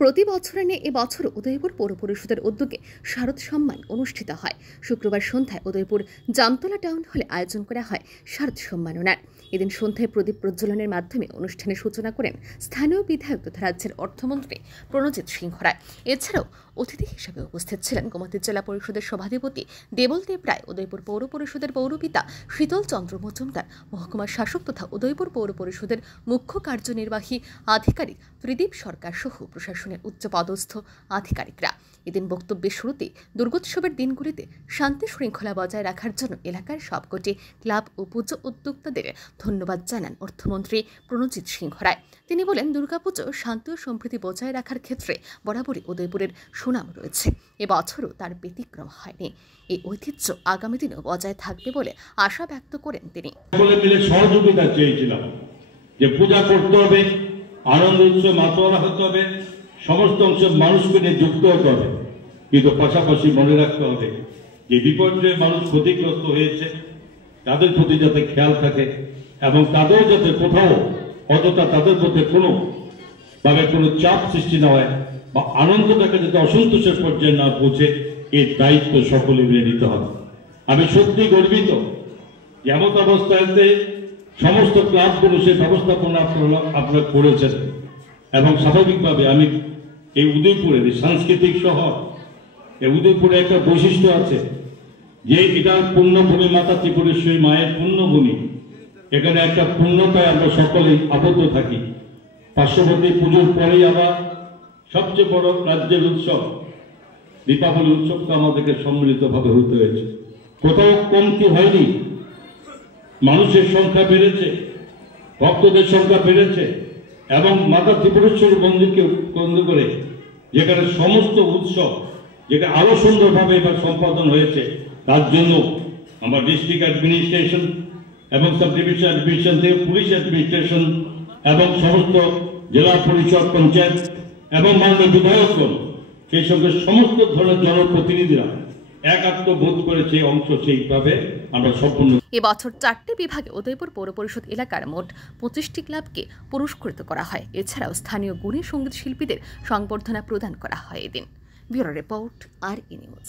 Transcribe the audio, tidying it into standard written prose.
প্রতি বছরের ন্যায় এবছর উদয়পুর পৌর পরিষদের উদ্যোগে শারদ সম্মান অনুষ্ঠিত হয়। শুক্রবার সন্ধ্যায় উদয়পুর জামতলা টাউন হলে আয়োজন করা হয় শারদ সম্মাননার। এদিন সন্ধ্যায় প্রদীপ প্রজ্বলনের মাধ্যমে অনুষ্ঠানের সূচনা করেন স্থানীয় বিধায়ক তথা রাজ্যের অর্থমন্ত্রী প্রণজিৎ সিংহ রায়। এছাড়াও অতিথি হিসেবে উপস্থিত ছিলেন গোমতী জেলা পরিষদের সভাধিপতি দেবলদেব রায়, উদয়পুর পৌর পরিষদের পৌরপিতা শীতল চন্দ্র মজুমদার, মহকুমা শাসক তথা উদয়পুর পৌর পরিষদের মুখ্য কার্যনির্বাহী আধিকারিক ত্রিদীপ সরকার সহ প্রশাসনের উচ্চপদস্থ আধিকারিকরা। এদিন বক্তব্যের শুরুতে দুর্গোৎসবের দিনগুলিতে শান্তি শৃঙ্খলা বজায় রাখার জন্য এলাকার সবকটি ক্লাব ও পুজো উদ্যোক্তাদের ধন্যবাদ জানান অর্থমন্ত্রী প্রণজিৎ সিংহ রায়। তিনি বলেন, দুর্গাপুজো শান্তি ও সম্প্রীতি বজায় রাখার ক্ষেত্রে বরাবরই উদয়পুরের সুনাম রয়েছে। এবছরও তার ব্যতিক্রম হয়নি। এই ঐতিহ্য আগামী দিনেও বজায় থাকবে বলে আশা ব্যক্ত করেন তিনি। সকলে মিলে সহযোগিতা চেয়েছিলাম যে পূজা করতে হবে, আনন্দ উৎসব মাতোয়ারা হতে হবে, সমস্ত অংশের মানুষকে নিয়ে যুক্ত হতে হবে, কিন্তু পাশাপাশি মনে রাখতে হবে যে বিপর্যয়ে মানুষ ক্ষতিগ্রস্ত হয়েছে তাদের প্রতি যাতে খেয়াল থাকে এবং তাদের যাতে কোথাও অযথা তাদের মধ্যে কোনো চাপ সৃষ্টি না হয় বা আনন্দটাকে যাতে অসন্তোষের পর্যায়ে না পৌঁছে, এর দায়িত্ব সকলে মিলে নিতে হবে। আমি সত্যি গর্বিত যে এমত অবস্থায় সমস্ত ক্লাবগুলো সে ব্যবস্থাপনা আপনারা করেছেন এবং স্বাভাবিকভাবে আমি এই উদয়পুরের সাংস্কৃতিক শহর, এই উদয়পুরে একটা বৈশিষ্ট্য আছে যে এটা পুণ্যভূমি, মাতা ত্রিপুরেশ্বরী মায়ের পুণ্যভূমি। এখানে একটা পুণ্যতায় আমরা সকলেই আবদ্ধ থাকি। পার্শ্ববর্তী পুজোর পরেই আবার সবচেয়ে বড় রাজ্যের উৎসব দীপাবলি উৎসবটা আমাদেরকে সম্মিলিতভাবে হতে হয়েছে। কোথাও কমতি হয়নি, মানুষের সংখ্যা বেড়েছে, ভক্তদের সংখ্যা বেড়েছে এবং মাতা ত্রিপুরেশ্বরী মন্দিরকে কেন্দ্র করে যেখানে সমস্ত উৎসব যেটা আরো সুন্দরভাবে এবার সম্পাদন হয়েছে, তার জন্য আমার ডিস্ট্রিক্ট অ্যাডমিনিস্ট্রেশন এবং সাব ডিভিশন অ্যাডমিনিস্ট্রেশন থেকে পুলিশ অ্যাডমিনিস্ট্রেশন এবং সমস্ত জেলা পরিষদ, পঞ্চায়েত এবং মাননীয় বিধায়কগণ, সেই সঙ্গে সমস্ত ধরনের জনপ্রতিনিধিরা একাত্ম বোধ করেছে অংশ সেইভাবে আমরা সম্পূর্ণ। এবছর 4টি বিভাগে উদয়পুর পৌর পরিষদ এলাকার মোট 25টি ক্লাবকে পুরস্কৃত করা হয়। এছাড়াও স্থানীয় গুণী সঙ্গীত শিল্পীদের সংবর্ধনা প্রদান করা হয়। এদিন ব্যুরো রিপোর্ট, RE নিউজ।